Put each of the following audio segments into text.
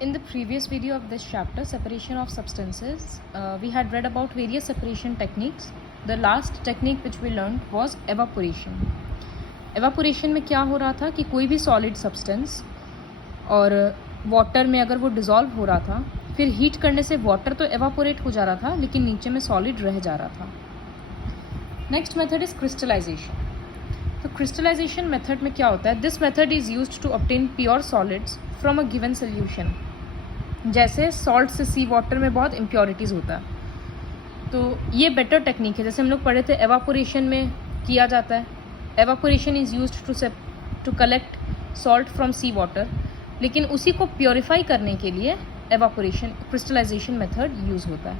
In the previous video of this chapter, separation of substances, we had read about various separation techniques. The last technique which we learned was evaporation. Evaporation में क्या हो रहा था कि कोई भी solid substance और water में अगर वो dissolve हो रहा था, फिर heat करने से water तो evaporate हो जा रहा था, लेकिन नीचे में solid रह जा रहा था. Next method is crystallization. तो crystallization method में क्या होता है? This method is used to obtain pure solids from a given solution. जैसे सॉल्ट से सी वाटर में बहुत इम्प्योरिटीज़ होता है, तो ये बेटर टेक्निक है. जैसे हम लोग पढ़े थे एवापोरेशन में किया जाता है. Evaporation is used to collect salt from sea water, लेकिन उसी को प्योरीफाई करने के लिए एवापोरेशन क्रिस्टलाइजेशन मेथड यूज़ होता है.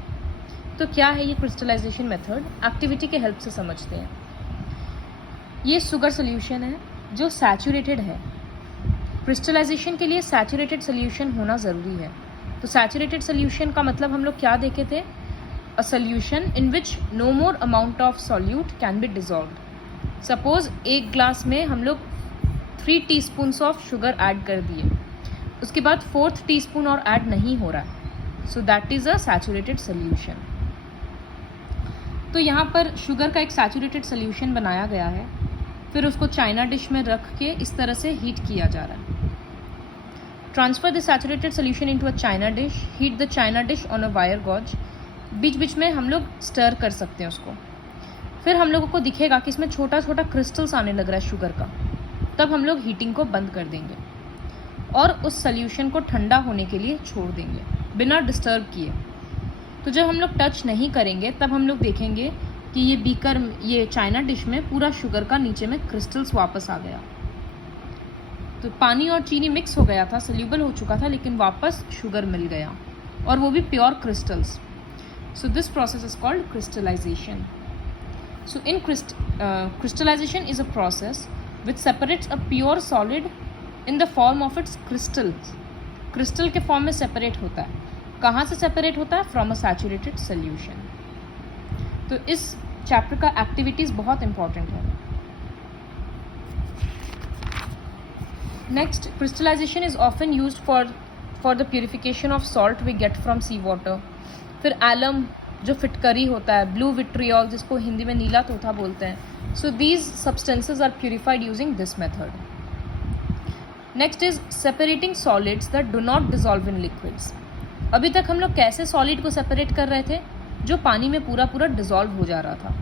तो क्या है ये क्रिस्टलाइजेशन मेथड? एक्टिविटी के हेल्प से समझते हैं. ये शुगर सोल्यूशन है जो सैचुरेटेड है. क्रिस्टलाइजेशन के लिए सैचुरेटेड सोल्यूशन होना ज़रूरी है. तो सैचुरेटेड सोल्यूशन का मतलब हम लोग क्या देखे थे? A solution in which no more amount of solute can be dissolved. Suppose एक ग्लास में हम लोग 3 टीस्पून्स ऑफ शुगर ऐड कर दिए, उसके बाद 4th टीस्पून और ऐड नहीं हो रहा है, so that is a saturated solution. तो यहाँ पर शुगर का एक सैचुरेटेड सोल्यूशन बनाया गया है, फिर उसको चाइना डिश में रख के इस तरह से हीट किया जा रहा है. Transfer the saturated solution into a china dish, heat the china dish on a wire gauze. बीच बीच में हम लोग स्टर कर सकते हैं उसको. फिर हम लोगों को दिखेगा कि इसमें छोटा छोटा क्रिस्टल्स आने लग रहा है शुगर का. तब हम लोग हीटिंग को बंद कर देंगे और उस सोल्यूशन को ठंडा होने के लिए छोड़ देंगे बिना डिस्टर्ब किए. तो जब हम लोग टच नहीं करेंगे तब हम लोग देखेंगे कि ये बीकर, ये चाइना डिश में पूरा शुगर का नीचे में क्रिस्टल्स वापस आ गया. तो पानी और चीनी मिक्स हो गया था, सोल्यूबल हो चुका था, लेकिन वापस शुगर मिल गया और वो भी pure crystals. So this process is called crystallization. So in crystallization is a process which separates a pure solid in the form of its crystals. Crystal के फॉर्म में सेपरेट होता है. कहाँ से सेपरेट होता है? From a saturated solution. तो इस चैप्टर का एक्टिविटीज़ बहुत इंपॉर्टेंट है. Next, crystallization is often used for the purification of salt we get from sea water. फिर एलम जो फिटकरी होता है, ब्लू विट्रियोल जिसको हिंदी में नीला तोता बोलते हैं. So these substances are purified using this method. Next is separating solids that do not dissolve in liquids. अभी तक हम लोग कैसे सॉलिड को सेपरेट कर रहे थे? जो पानी में पूरा पूरा डिजॉल्व हो जा रहा था.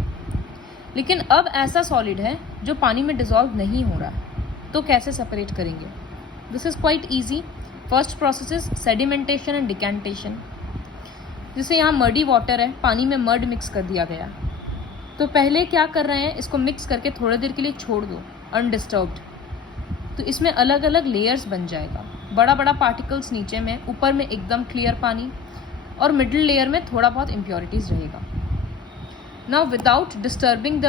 लेकिन अब ऐसा सॉलिड है जो पानी में डिजॉल्व नहीं हो रहा है, तो कैसे सेपरेट करेंगे? This is quite easy. First process is sedimentation and decantation. जैसे यहाँ मडी वाटर है, पानी में मड मिक्स कर दिया गया, तो पहले क्या कर रहे हैं, इसको मिक्स करके थोड़ी देर के लिए छोड़ दो अनडिस्टर्ब्ड. तो इसमें अलग अलग लेयर्स बन जाएगा. बड़ा बड़ा पार्टिकल्स नीचे में, ऊपर में एकदम क्लियर पानी, और मिडिल लेयर में थोड़ा बहुत इम्प्योरिटीज़ रहेगा. Now without disturbing the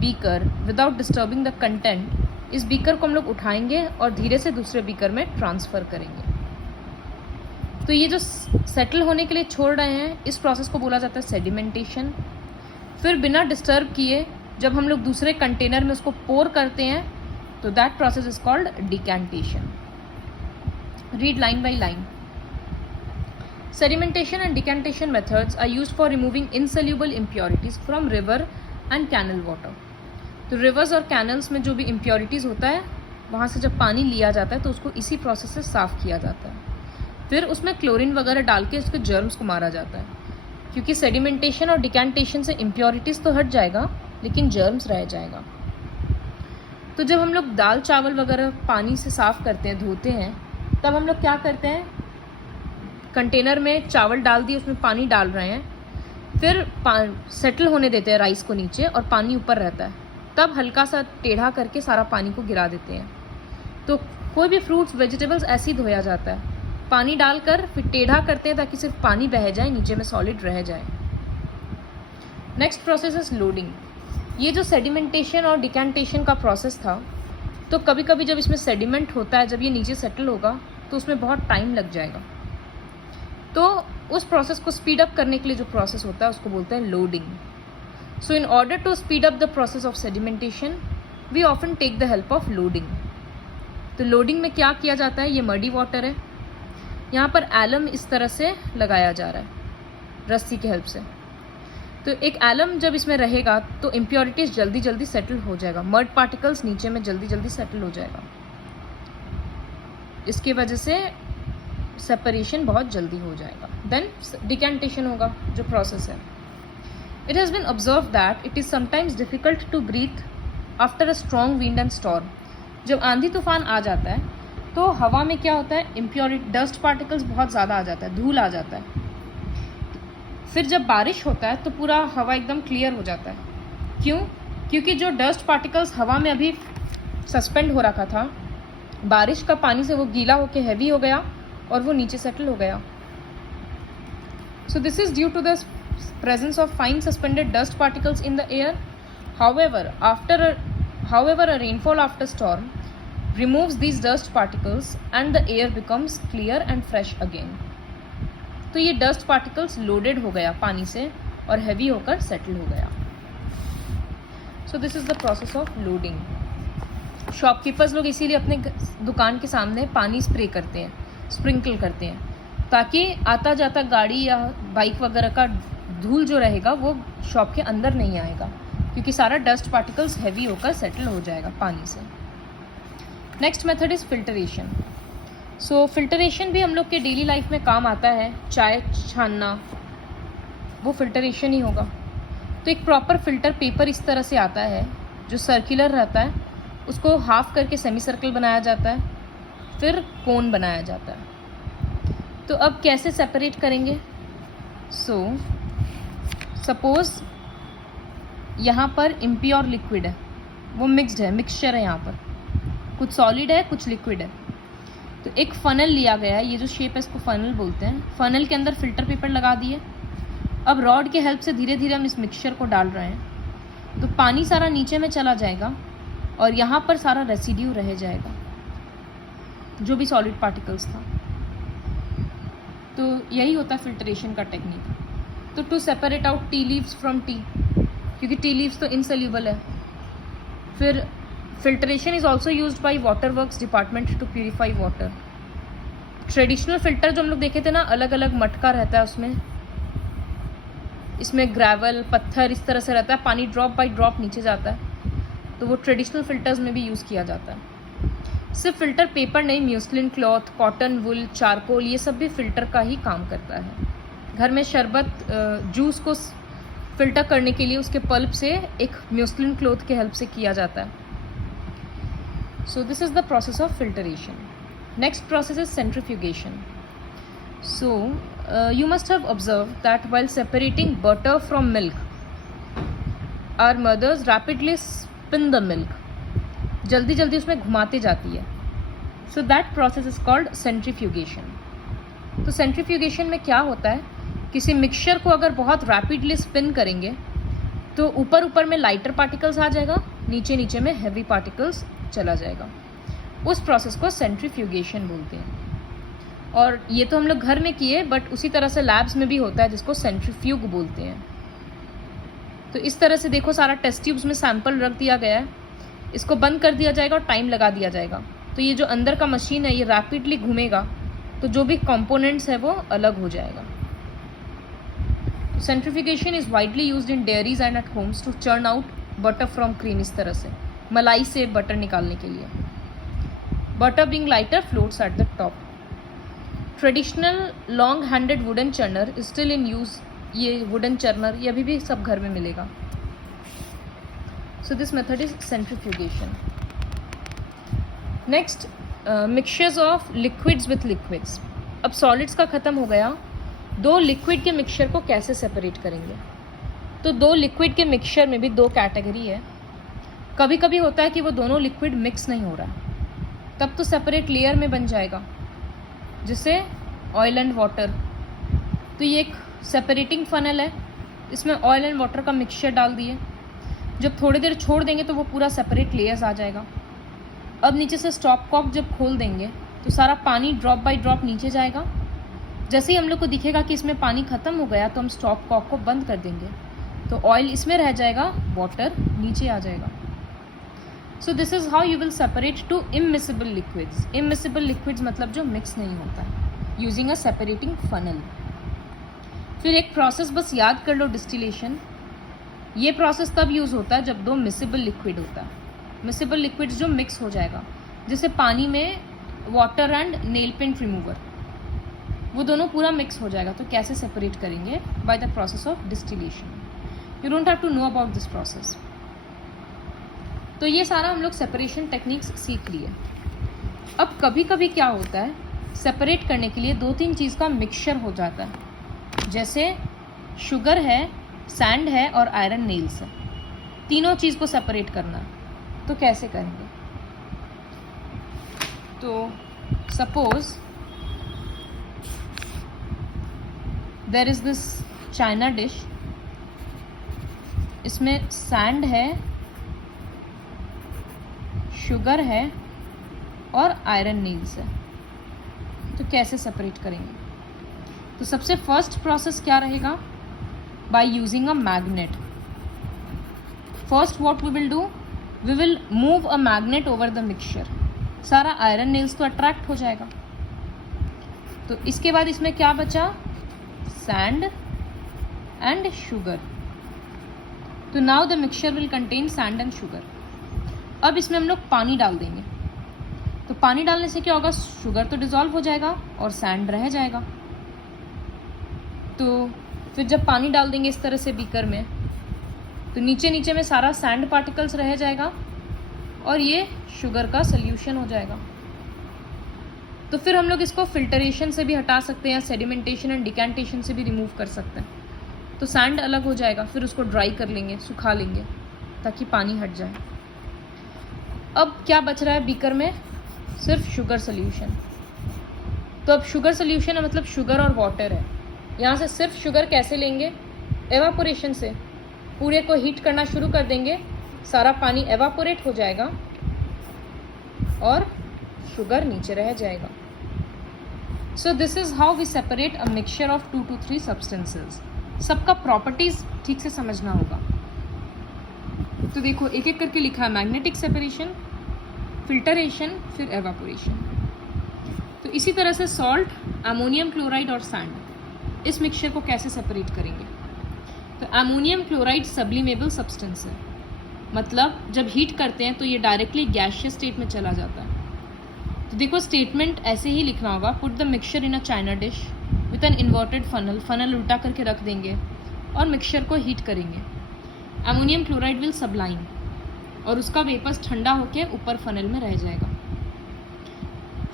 beaker, without disturbing the content, इस बीकर को हम लोग उठाएंगे और धीरे से दूसरे बीकर में ट्रांसफ़र करेंगे. तो ये जो सेटल होने के लिए छोड़ रहे हैं, इस प्रोसेस को बोला जाता है सेडिमेंटेशन. फिर बिना डिस्टर्ब किए जब हम लोग दूसरे कंटेनर में उसको पोर करते हैं, तो that process is called decantation. Read line by line. Sedimentation and decantation methods are used for removing insoluble impurities from river and canal water. तो रिवर्स और कैनल्स में जो भी इम्प्योरिटीज़ होता है, वहाँ से जब पानी लिया जाता है तो उसको इसी प्रोसेस से साफ़ किया जाता है. फिर उसमें क्लोरीन वगैरह डाल के उसके जर्म्स को मारा जाता है, क्योंकि सेडिमेंटेशन और डिकेंटेशन से इम्प्योरिटीज़ तो हट जाएगा, लेकिन जर्म्स रह जाएगा. तो जब हम लोग दाल चावल वगैरह पानी से साफ़ करते हैं, धोते हैं, तब हम लोग क्या करते हैं, कंटेनर में चावल डाल दिए, उसमें पानी डाल रहे हैं, फिर सेटल होने देते हैं राइस को नीचे और पानी ऊपर रहता है. तब हल्का सा टेढ़ा करके सारा पानी को गिरा देते हैं. तो कोई भी फ्रूट्स वेजिटेबल्स ऐसे ही धोया जाता है, पानी डालकर फिर टेढ़ा करते हैं ताकि सिर्फ पानी बह जाए, नीचे में सॉलिड रह जाए. Next process is loading. ये जो सेडिमेंटेशन और डिकेंटेशन का प्रोसेस था, तो कभी कभी जब इसमें सेडिमेंट होता है, जब ये नीचे सेटल होगा, तो उसमें बहुत टाइम लग जाएगा. तो उस प्रोसेस को स्पीड अप करने के लिए जो प्रोसेस होता है उसको बोलते हैं loading. So in order to speed up the process of sedimentation, we often take the help of loading. तो लोडिंग में क्या किया जाता है? ये मडी वाटर है, यहाँ पर एलम इस तरह से लगाया जा रहा है रस्सी के हेल्प से। तो एक एलम जब इसमें रहेगा तो इम्प्योरिटीज जल्दी जल्दी सेटल हो जाएगा, मड पार्टिकल्स नीचे में जल्दी जल्दी सेटल हो जाएगा। इसकी वजह से सेपरेशन बहुत जल्दी हो जाएगा। देन डिकेंटेशन होगा, जो प्रोसेस है। It has been observe that it is sometimes difficult to breathe after a strong wind and storm. जब आंधी तूफान आ जाता है तो हवा में क्या होता है, इम्प्योरिटी डस्ट पार्टिकल्स बहुत ज़्यादा आ जाता है, धूल आ जाता है। फिर जब बारिश होता है तो पूरा हवा एकदम क्लियर हो जाता है। क्यों? क्योंकि जो डस्ट पार्टिकल्स हवा में अभी सस्पेंड हो रखा था, बारिश का पानी से वो गीला होके हैवी हो गया और वो नीचे सेटल हो गया। So this is due to the presence of fine suspended dust particles in the air. However, a rainfall after storm removes these dust particles and the air becomes clear and fresh again. तो ये dust particles loaded हो गया पानी से और heavy होकर settle हो गया। So this is the process of loading. Shopkeepers लोग इसीलिए अपने दुकान के सामने पानी स्प्रे करते हैं, स्प्रिंकल करते हैं, ताकि आता जाता गाड़ी या बाइक वगैरह का धूल जो रहेगा वो शॉप के अंदर नहीं आएगा, क्योंकि सारा डस्ट पार्टिकल्स हैवी होकर सेटल हो जाएगा पानी से। Next method is filtration. So filtration भी हम लोग के डेली लाइफ में काम आता है। चाय छानना वो फिल्टरेशन ही होगा। तो एक प्रॉपर फिल्टर पेपर इस तरह से आता है जो सर्कुलर रहता है, उसको हाफ करके सेमी सर्कल बनाया जाता है, फिर कोन बनाया जाता है। तो अब कैसे सेपरेट करेंगे? सपोज यहाँ पर इम्प्योर लिक्विड है, वो मिक्सड है, मिक्सचर है, यहाँ पर कुछ सॉलिड है कुछ लिक्विड है। तो एक फनल लिया गया है, ये जो शेप है इसको फनल बोलते हैं। फनल के अंदर फिल्टर पेपर लगा दिए। अब रॉड के हेल्प से धीरे धीरे हम इस मिक्सचर को डाल रहे हैं। तो पानी सारा नीचे में चला जाएगा और यहाँ पर सारा रेसिड्यू रह जाएगा, जो भी सॉलिड पार्टिकल्स था। तो यही होता है फिल्टरेशन का टेक्निक। तो to separate out tea leaves from tea, क्योंकि टी लीव्स तो इनसोल्यूबल है। फिर filtration is also used by water works department to purify water. Traditional filter जो हम लोग देखे थे ना, अलग अलग मटका रहता है उसमें, इसमें ग्रेवल पत्थर इस तरह से रहता है, पानी ड्रॉप बाय ड्रॉप नीचे जाता है। तो वो ट्रेडिशनल फिल्टर्स में भी यूज़ किया जाता है। सिर्फ फिल्टर पेपर नहीं, म्यूस्लिन क्लॉथ, कॉटन वुल, चारकोल, ये सब भी फिल्टर का ही काम करता है। घर में शरबत जूस को फिल्टर करने के लिए उसके पल्प से एक म्यूस्लिन क्लॉथ के हेल्प से किया जाता है। So this is the process of filtration. Next process is centrifugation. So you must have observed that while separating butter from milk, our mothers rapidly spin the milk. जल्दी जल्दी उसमें घुमाते जाती है। So that process is called centrifugation. तो centrifugation में क्या होता है, किसी मिक्सचर को अगर बहुत रैपिडली स्पिन करेंगे तो ऊपर ऊपर में लाइटर पार्टिकल्स आ जाएगा, नीचे नीचे में हैवी पार्टिकल्स चला जाएगा। उस प्रोसेस को सेंट्रीफ्यूगेशन बोलते हैं। और ये तो हम लोग घर में किए, बट उसी तरह से लैब्स में भी होता है जिसको सेंट्रीफ्यूग बोलते हैं। तो इस तरह से देखो, सारा टेस्ट ट्यूब्स में सैंपल रख दिया गया है, इसको बंद कर दिया जाएगा और टाइम लगा दिया जाएगा। तो ये जो अंदर का मशीन है ये रैपिडली घूमेगा, तो जो भी कंपोनेंट्स है वो अलग हो जाएगा। Centrifugation is widely used in dairies and at homes to churn out butter from cream. इस तरह से मलाई से बटर निकालने के लिए। Butter being lighter floats at the top. Traditional long handed wooden churner is still in use. ये wooden churner ये अभी भी सब घर में मिलेगा। So this method is centrifugation. Next, mixtures of liquids with liquids. अब सॉलिड्स का ख़त्म हो गया, दो लिक्विड के मिक्सचर को कैसे सेपरेट करेंगे? तो दो लिक्विड के मिक्सचर में भी दो कैटेगरी है। कभी कभी होता है कि वो दोनों लिक्विड मिक्स नहीं हो रहा है, तब तो सेपरेट लेयर में बन जाएगा, जिसे ऑयल एंड वाटर। तो ये एक सेपरेटिंग फनल है, इसमें ऑयल एंड वाटर का मिक्सचर डाल दिए। जब थोड़ी देर छोड़ देंगे तो वो पूरा सेपरेट लेयर्स आ जाएगा। अब नीचे से स्टॉप कॉक जब खोल देंगे तो सारा पानी ड्रॉप बाय ड्रॉप नीचे जाएगा। जैसे ही हम लोग को दिखेगा कि इसमें पानी ख़त्म हो गया तो हम स्टॉप कॉक को बंद कर देंगे, तो ऑयल इसमें रह जाएगा, वाटर नीचे आ जाएगा। So this is how you will separate to immiscible liquids. Immiscible liquids मतलब जो मिक्स नहीं होता है। Using a separating funnel. फिर एक प्रोसेस बस याद कर लो, डिस्टिलेशन। ये प्रोसेस तब यूज़ होता है जब दो मिसिबल लिक्विड होता है। मिसिबल लिक्विड्स जो मिक्स हो जाएगा, जैसे पानी में water and nail paint remover, वो दोनों पूरा मिक्स हो जाएगा। तो कैसे सेपरेट करेंगे? By the process of distillation. You don't have to know about this process. तो ये सारा हम लोग सेपरेशन टेक्निक्स सीख लिए। अब कभी कभी क्या होता है, सेपरेट करने के लिए 2-3 चीज़ का मिक्सचर हो जाता है, जैसे शुगर है, सैंड है और आयरन नेल्स है। तीनों चीज़ को सेपरेट करना है, तो कैसे करेंगे? तो suppose there is this china dish, इसमें सैंड है, शुगर है और आयरन नेल्स है। तो कैसे सेपरेट करेंगे? तो सबसे फर्स्ट प्रोसेस क्या रहेगा? By using a magnet. First what we will do, we will move a magnet over the mixture. सारा आयरन नेल्स तो अट्रैक्ट हो जाएगा। तो इसके बाद इसमें क्या बचा? Sand and sugar. तो now the mixture will contain sand and sugar. अब इसमें हम लोग पानी डाल देंगे। तो पानी डालने से क्या होगा? शुगर तो डिसॉल्व हो जाएगा और सैंड रह जाएगा। तो फिर जब पानी डाल देंगे इस तरह से बीकर में, तो नीचे नीचे में सारा सैंड पार्टिकल्स रह जाएगा और ये शुगर का सॉल्यूशन हो जाएगा। तो फिर हम लोग इसको फिल्टरेशन से भी हटा सकते हैं, सेडिमेंटेशन एंड डिकैंटेशन से भी रिमूव कर सकते हैं। तो सैंड अलग हो जाएगा, फिर उसको ड्राई कर लेंगे, सुखा लेंगे ताकि पानी हट जाए। अब क्या बच रहा है बीकर में? सिर्फ शुगर सॉल्यूशन। तो अब शुगर सॉल्यूशन है, मतलब शुगर और वाटर है। यहाँ से सिर्फ शुगर कैसे लेंगे? एवापोरेशन से। पूरे को हीट करना शुरू कर देंगे, सारा पानी एवापोरेट हो जाएगा और शुगर नीचे रह जाएगा। So this is how we separate a mixture of 2 to 3 substances. सबका प्रॉपर्टीज ठीक से समझना होगा। तो देखो, एक एक करके लिखा है, मैग्नेटिक सेपरेशन, फिल्टरेशन, फिर एवापोरेशन। तो इसी तरह से सॉल्ट, अमोनियम क्लोराइड और सैंड, इस मिक्सचर को कैसे सेपरेट करेंगे? तो अमोनियम क्लोराइड सब्लिमेबल सब्सटेंस है, मतलब जब हीट करते हैं तो ये डायरेक्टली गैसियस स्टेट में चला जाता है। तो देखो, स्टेटमेंट ऐसे ही लिखना होगा, put the mixture in a china dish with an inverted funnel. Funnel उल्टा करके रख देंगे और मिक्सचर को हीट करेंगे। अमोनियम क्लोराइड विल सबलाइन और उसका वेपर्स ठंडा होकर ऊपर फनल में रह जाएगा।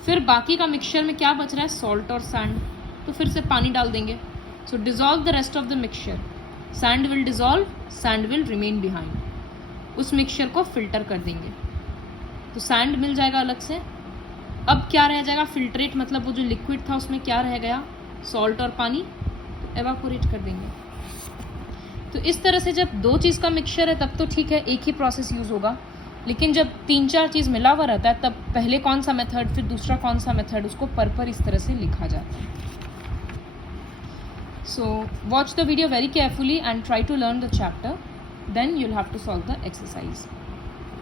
फिर बाकी का मिक्सचर में क्या बच रहा है? सॉल्ट और सैंड। तो फिर से पानी डाल देंगे। So dissolve the rest of the mixture. Sand will dissolve, sand will remain behind. उस मिक्सचर को फिल्टर कर देंगे तो सैंड मिल जाएगा अलग से। अब क्या रह जाएगा? फिल्ट्रेट, मतलब वो जो लिक्विड था उसमें क्या रह गया? सॉल्ट और पानी। तो एवापोरेट कर देंगे। तो इस तरह से जब 2 चीज़ का मिक्सचर है तब तो ठीक है, एक ही प्रोसेस यूज़ होगा। लेकिन जब 3-4 चीज़ मिला हुआ रहता है तब पहले कौन सा मेथड, फिर दूसरा कौन सा मेथड, उसको पर इस तरह से लिखा जाता है। So watch the video very carefully and try to learn the chapter, then you'll have to solve the exercise.